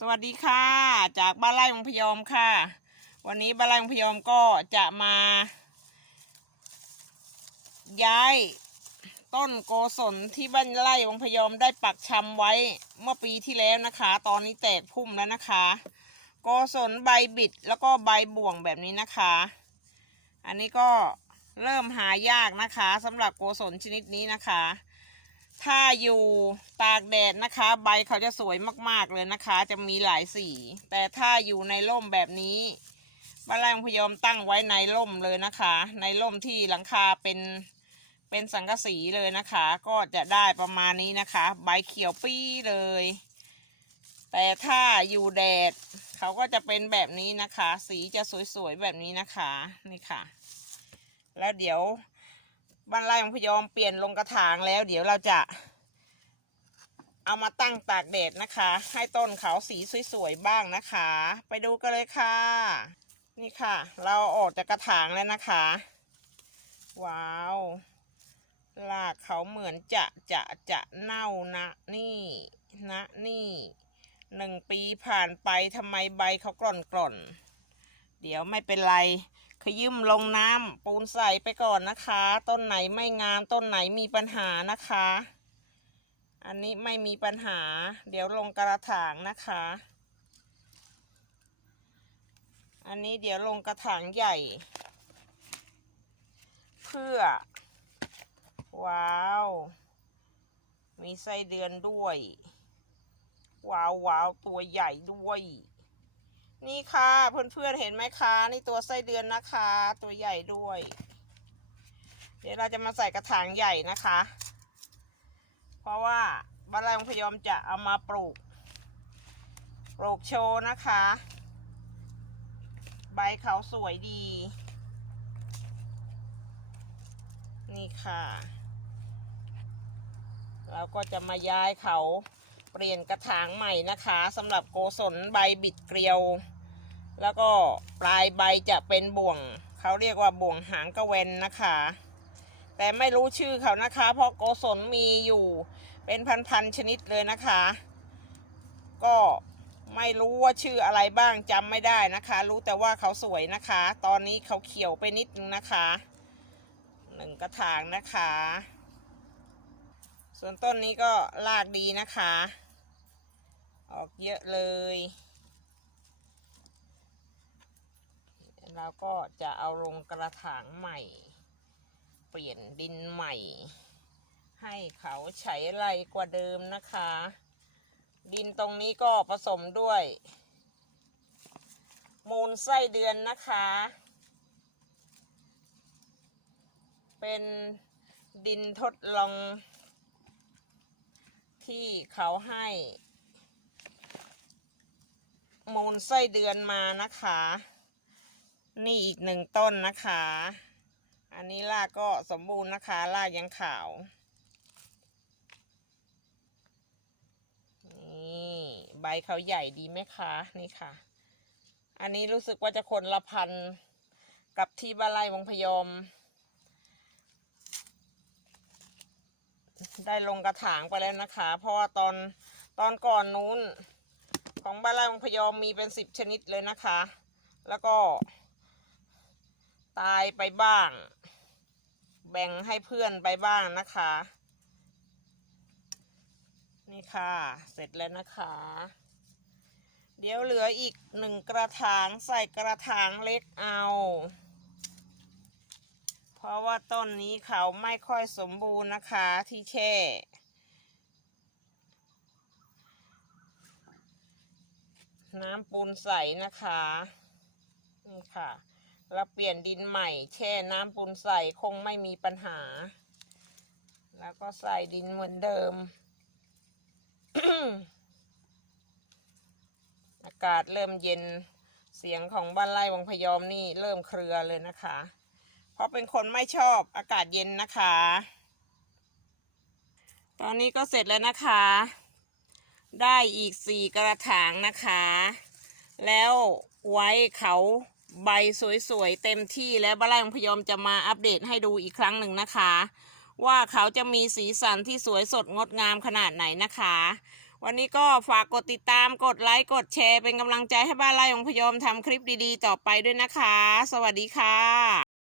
สวัสดีค่ะ จากบ้านไร่วงพยอมค่ะ วันนี้บ้านไร่วงพยอมก็จะมา ย้ายต้นโกศลที่บ้านไร่วงพยอมได้ปักชำไว้เมื่อปีที่แล้วนะคะ ตอนนี้แตกพุ่มแล้วนะคะ โกศลใบบิดแล้วก็ใบบ่วงแบบนี้นะคะ อันนี้ก็เริ่มหายากนะคะสำหรับโกศลชนิดนี้นะคะ ถ้าอยู่ตากแดดนะคะ ใบเขาจะสวยมากๆเลยนะคะ จะมีหลายสี แต่ถ้าอยู่ในร่มแบบนี้บ้านแรงพยอมตั้งไว้ในร่มเลยนะคะ ในร่มที่หลังคาเป็นเป็นสังกะสีเลยนะคะ ก็จะได้ประมาณนี้นะคะ ใบเขียวปี้เลย แต่ถ้าอยู่แดดเขาก็จะเป็นแบบนี้นะคะ สีจะสวยๆแบบนี้นะคะนี่ค่ะ แล้วเดี๋ยว บ้านไร่ของพยอมเปลี่ยนลงกระถางแล้ว เดี๋ยวเราจะ เอามาตั้งตากแดดนะคะ ให้ต้นเขาสีสวยๆบ้างนะคะ ไปดูกันเลยค่ะ นี่ค่ะ เราออกจากกระถางแล้วนะคะ ว้าวรากเขาเหมือนจะจะจะเน่านะนี่นะนี่หนึ่งปีผ่านไปทำไมใบเขากร่อนกร่อน เดี๋ยวไม่เป็นไร ขยืมลงน้ำปูนใส่ไปก่อนนะคะ ต้นไหนไม่งามต้นไหนมีปัญหานะคะ อันนี้ไม่มีปัญหา เดี๋ยวลงกระถางนะคะ อันนี้เดี๋ยวลงกระถางใหญ่ เพื่อ ว้าว มีไส้เดือนด้วย ว้าวว้าวตัวใหญ่ด้วย นี่ค่ะเพื่อนๆเห็นไหมคะนี่ตัวไส้เดือนนะคะ ตัวใหญ่ด้วย เดี๋ยวเราจะมาใส่กระถางใหญ่นะคะ เพราะว่าบ้านไร่ของพยอมจะเอามาปลูก ปลูกโชว์นะคะ ใบเขาสวยดี นี่ค่ะ เราก็จะมาย้ายเขาเปลี่ยนกระถางใหม่นะคะสำหรับโกศลใบบิดเกลียว แล้วก็ปลายใบจะเป็นบ่วง เขาเรียกว่าบ่วงหางกระเวนนะคะ แต่ไม่รู้ชื่อเขานะคะ เพราะโกศลมีอยู่เป็นพันๆชนิดเลยนะคะ ก็ไม่รู้ว่าชื่ออะไรบ้างจำไม่ได้นะคะ รู้แต่ว่าเขาสวยนะคะ ตอนนี้เขาเขียวไปนิดนึงนะคะหนึ่งกระถางนะคะ ส่วนต้นนี้ก็รากดีนะคะ ออกเยอะเลย เราก็จะเอาลงกระถางใหม่ เปลี่ยนดินใหม่ ให้เขาใช้ไรกว่าเดิมนะคะ ดินตรงนี้ก็ผสมด้วย มูลไส้เดือนนะคะ เป็นดินทดลอง ที่เขาให้ มูลไส้เดือนมานะคะ นี่อีกหนึ่งต้นนะคะ อันนี้รากก็สมบูรณ์นะคะรากยังขาว นี่ใบเขาใหญ่ดีไหมคะ นี่ค่ะ อันนี้รู้สึกว่าจะคนละพันกับที่บ้านไร่วงพยอม ได้ลงกระถางไปแล้วนะคะ เพราะว่าตอนตอนก่อนนู้น ของบ้านไร่วงพยอมมีเป็นสิบชนิดเลยนะคะ แล้วก็ ตายไปบ้าง แบ่งให้เพื่อนไปบ้างนะคะ นี่ค่ะ เสร็จแล้วนะคะ เดี๋ยวเหลืออีกหนึ่งกระถางใส่กระถางเล็กเอา เพราะว่าต้นนี้เขาไม่ค่อยสมบูรณ์นะคะที่แช่น้ำปูนใสนะคะ นี่ค่ะ แล้วเปลี่ยนดินใหม่ แช่น้ำปูนใส่คงไม่มีปัญหา แล้วก็ใส่ดินเหมือนเดิม อากาศเริ่มเย็นเสียงของบ้านไร่วังพยอมนี่เริ่มเครือเลยนะคะ เพราะเป็นคนไม่ชอบอากาศเย็นนะคะ ตอนนี้ก็เสร็จแล้วนะคะ ได้อีกสี่กระถางนะคะ แล้วไว้เขา ใบสวยๆ เต็มที่แล้วบ้านไร่ของพยอมจะมาอัปเดตให้ดูอีกครั้งหนึ่งนะคะ ว่าเขาจะมีสีสันที่สวยสดงดงามขนาดไหนนะคะ วันนี้ก็ฝากกดติดตามกดไลค์กดแชร์เป็นกำลังใจให้บ้านไร่องพยอมทำคลิปดีๆ ต่อไปด้วยนะคะ สวัสดีค่ะ